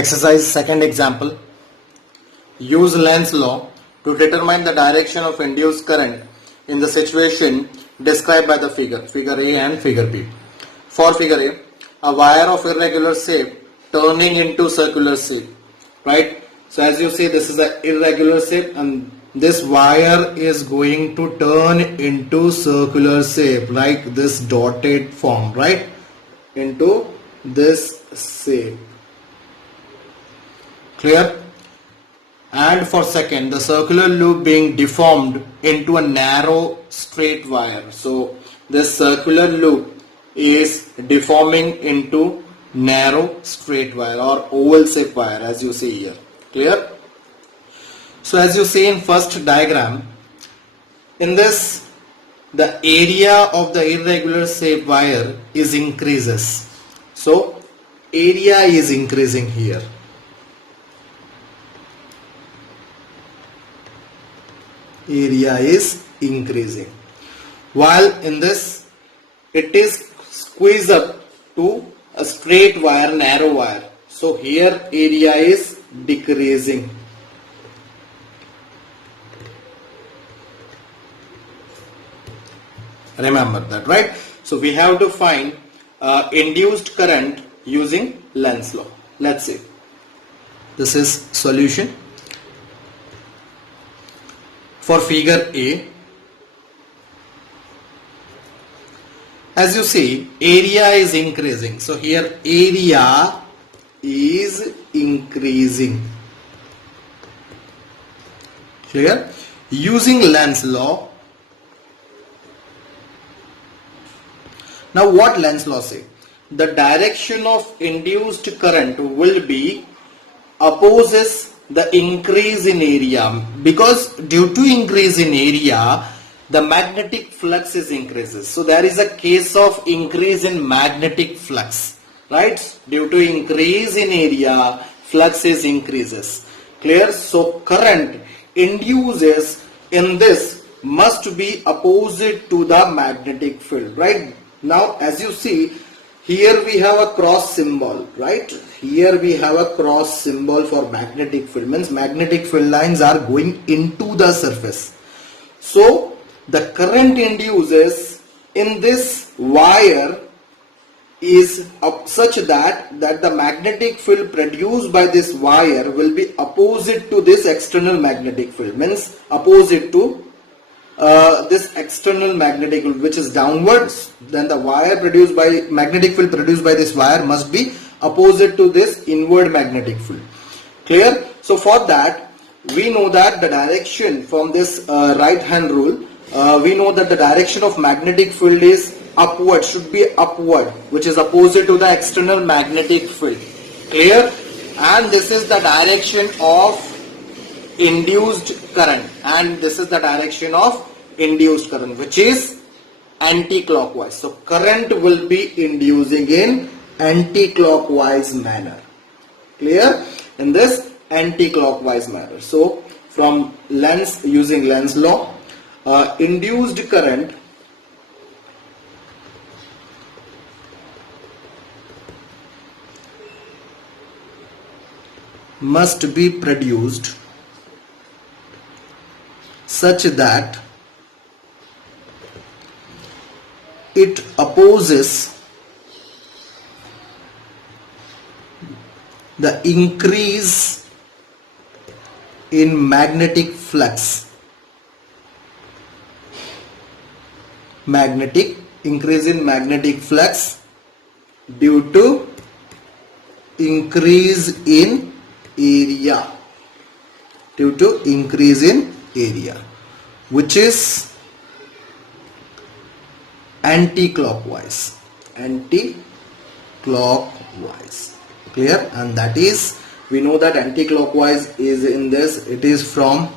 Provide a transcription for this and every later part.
Exercise second example. Use Lenz's law to determine the direction of induced current in the situation described by the figure A and figure B. For figure A wire of irregular shape turning into circular shape, right? So as you see, this is an irregular shape and this wire is going to turn into circular shape like this dotted form, right? Into this shape. Clear? And for second, the circular loop being deformed into a narrow straight wire. So this circular loop is deforming into narrow straight wire or oval shape wire, as you see here. Clear? So as you see in first diagram, in this the area of the irregular shape wire is increases. So area is increasing here. Area is increasing, while in this it is squeezed up to a straight wire, narrow wire. So here area is decreasing. Remember that, right? So we have to find induced current using Lenz's law. Let's see. This is solution. For figure A, as you see, area is increasing. So here area is increasing. Clear? Using Lenz's law. Now what Lenz's law say? The direction of induced current will be opposes the increase in area, because due to increase in area the magnetic flux is increases. So there is a case of increase in magnetic flux, right? Due to increase in area, flux is increases. Clear? So current induces in this must be opposite to the magnetic field, right? Now as you see, here we have a cross symbol, right? Here we have a cross symbol for magnetic field, means magnetic field lines are going into the surface. So the current induces in this wire is such that the magnetic field produced by this wire will be opposite to this external magnetic field, means opposite to this external magnetic field which is downwards. Then the wire produced by magnetic field produced by this wire must be opposite to this inward magnetic field. Clear? So for that we know that the direction from this right hand rule, we know that the direction of magnetic field is upward, should be upward, which is opposite to the external magnetic field. Clear? And this is the direction of induced current, and this is the direction of induced current, which is anti-clockwise. So current will be inducing in anti-clockwise manner. Clear? In this anti-clockwise manner. So from Lenz, using Lenz's law, induced current must be produced such that it opposes the increase in magnetic flux. Increase in magnetic flux due to increase in area. Due to increase in area, which is anti-clockwise. Clear? And that is, we know that anti-clockwise is in this, it is from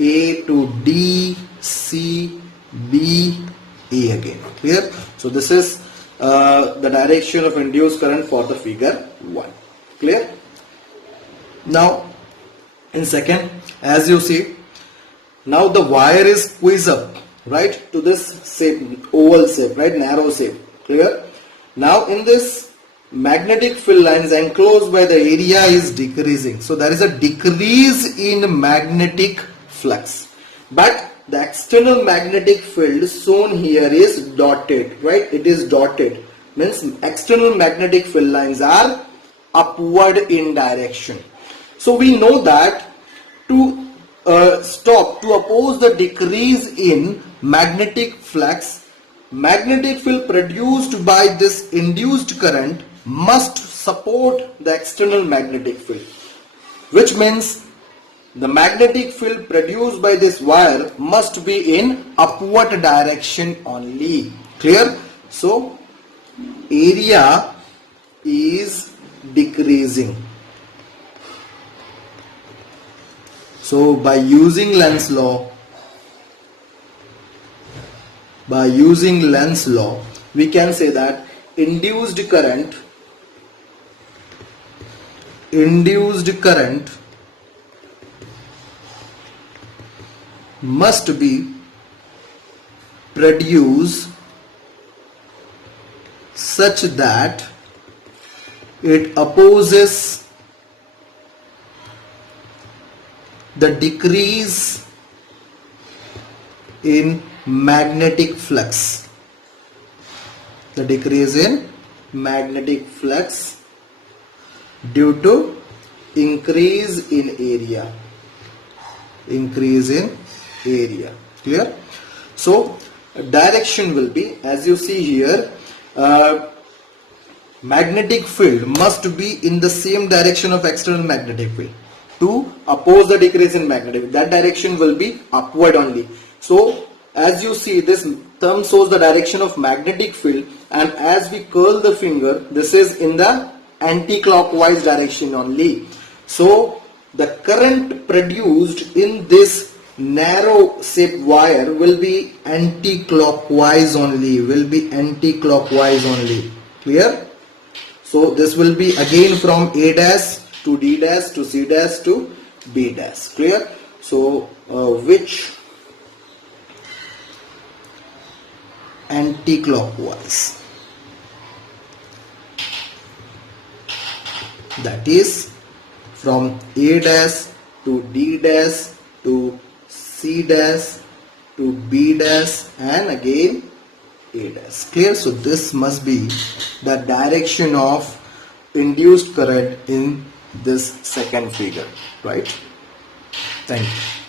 A to D, C, B, A again. Clear? So this is the direction of induced current for the figure 1. Clear? Now in second, as you see, now the wire is squeezed up, right, to this shape, oval shape, right, narrow shape. Clear? Now in this magnetic field lines enclosed by the area is decreasing. So there is a decrease in magnetic flux. But the external magnetic field shown here is dotted, right? It is dotted. Means external magnetic field lines are upward in direction. So we know that to oppose the decrease in magnetic flux, magnetic field produced by this induced current must support the external magnetic field, which means the magnetic field produced by this wire must be in upward direction only. Clear? So area is decreasing. So by using Lenz's law, we can say that induced current must be produced such that it opposes the decrease in magnetic flux. The decrease in magnetic flux due to increase in area. Clear? So direction will be, as you see here, magnetic field must be in the same direction of external magnetic field to oppose the decrease in magnetic. That direction will be upward only. So as you see, this thumb shows the direction of magnetic field, and as we curl the finger, this is in the anti-clockwise direction only. So the current produced in this narrow shaped wire will be anti-clockwise only. Clear? So this will be again from A dash to D dash to C dash to B dash. Clear? So which anti-clockwise? That is from A dash to D dash to C dash to B dash and again A dash. Clear? So this must be the direction of induced current in this second figure, right? Thank you.